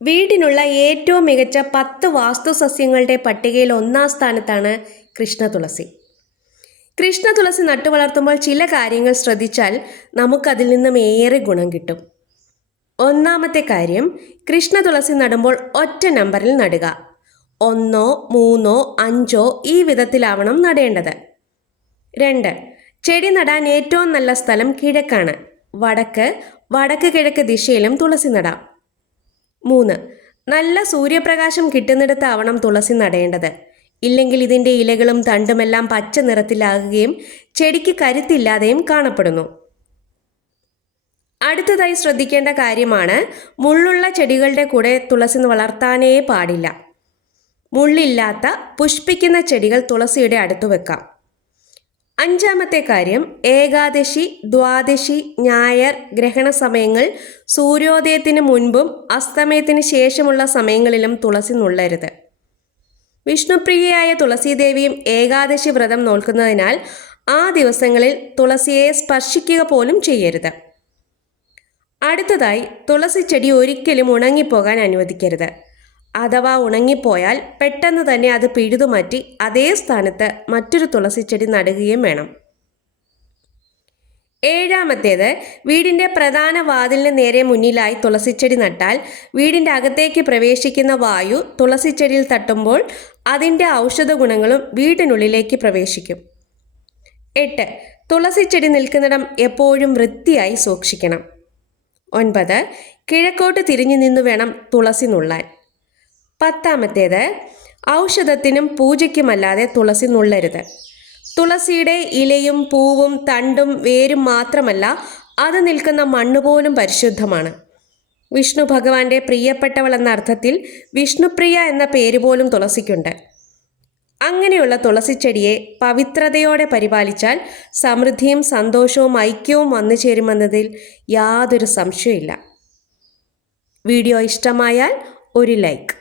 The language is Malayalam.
വീടിനുള്ള ഏറ്റവും മികച്ച 10 വാസ്തുസസ്യങ്ങളുടെ പട്ടികയിൽ ഒന്നാം സ്ഥാനത്താണ് കൃഷ്ണതുളസി. കൃഷ്ണതുളസി നട്ടുവളർത്തുമ്പോൾ ചില കാര്യങ്ങൾ ശ്രദ്ധിച്ചാൽ നമുക്കതിൽ നിന്നും ഏറെ ഗുണം കിട്ടും. ഒന്നാമത്തെ കാര്യം, കൃഷ്ണതുളസി നടുമ്പോൾ ഒറ്റ നമ്പറിൽ നടുക. 1, 3, 5 ഈ വിധത്തിലാവണം നടേണ്ടത്. 2. ചെടി നടാൻ ഏറ്റവും നല്ല സ്ഥലം കിഴക്കാണ്. വടക്ക് കിഴക്ക് ദിശയിലും തുളസി നടാം. 3. നല്ല സൂര്യപ്രകാശം കിട്ടുന്നിടത്താവണം തുളസി നടേണ്ടത്. ഇല്ലെങ്കിൽ ഇതിൻ്റെ ഇലകളും തണ്ടുമെല്ലാം പച്ച നിറത്തിലാകുകയും ചെടിക്ക് കരുത്തില്ലാതെയും കാണപ്പെടുന്നു. അടുത്തതായി ശ്രദ്ധിക്കേണ്ട കാര്യമാണ്, മുള്ളുള്ള ചെടികളുടെ കൂടെ തുളസി വളർത്താനേ പാടില്ല. മുള്ളില്ലാത്ത പുഷ്പിക്കുന്ന ചെടികൾ തുളസിയുടെ അടുത്ത് വെക്കാം. 5-ാമത്തെ കാര്യം, ഏകാദശി, ദ്വാദശി, ഞായർ ഗ്രഹണ സമയങ്ങൾ, സൂര്യോദയത്തിന് മുൻപും അസ്തമയത്തിന് ശേഷമുള്ള സമയങ്ങളിലും തുളസി നുള്ളരുത്. വിഷ്ണുപ്രിയയായ തുളസീദേവിയും ഏകാദശി വ്രതം നോൽക്കുന്നതിനാൽ ആ ദിവസങ്ങളിൽ തുളസിയെ സ്പർശിക്കുക പോലും ചെയ്യരുത്. അടുത്തതായി, തുളസി ചെടി ഒരിക്കലും ഉണങ്ങിപ്പോകാൻ അനുവദിക്കരുത്. അഥവാ ഉണങ്ങിപ്പോയാൽ പെട്ടെന്ന് തന്നെ അത് പിഴുതുമാറ്റി അതേ സ്ഥാനത്ത് മറ്റൊരു തുളസി ചെടി നടുകയും വേണം. 7-ാമത്തേത്, വീടിൻ്റെ പ്രധാന വാതിലിന് നേരെ മുന്നിലായി തുളസിച്ചെടി നട്ടാൽ വീടിൻ്റെ അകത്തേക്ക് പ്രവേശിക്കുന്ന വായു തുളസിച്ചെടിയിൽ തട്ടുമ്പോൾ അതിൻ്റെ ഔഷധ ഗുണങ്ങളും വീടിനുള്ളിലേക്ക് പ്രവേശിക്കും. 8. തുളസിച്ചെടി നിൽക്കുന്നിടം എപ്പോഴും വൃത്തിയായി സൂക്ഷിക്കണം. 9. കിഴക്കോട്ട് തിരിഞ്ഞു നിന്നു വേണം തുളസി നുള്ളാൻ. 10-ാമത്തേത്, ഔഷധത്തിനും പൂജയ്ക്കുമല്ലാതെ തുളസി നുള്ളരുത്. തുളസിയുടെ ഇലയും പൂവും തണ്ടും വേരും മാത്രമല്ല, അത് നിൽക്കുന്ന മണ്ണുപോലും പരിശുദ്ധമാണ്. വിഷ്ണു ഭഗവാന്റെ പ്രിയപ്പെട്ടവൾ എന്ന അർത്ഥത്തിൽ വിഷ്ണുപ്രിയ എന്ന പേര് പോലും തുളസിക്കുണ്ട്. അങ്ങനെയുള്ള തുളസിച്ചെടിയെ പവിത്രതയോടെ പരിപാലിച്ചാൽ സമൃദ്ധിയും സന്തോഷവും ഐക്യവും വന്നു ചേരുമെന്നതിൽ യാതൊരു സംശയമില്ല. വീഡിയോ ഇഷ്ടമായാൽ ഒരു ലൈക്ക്.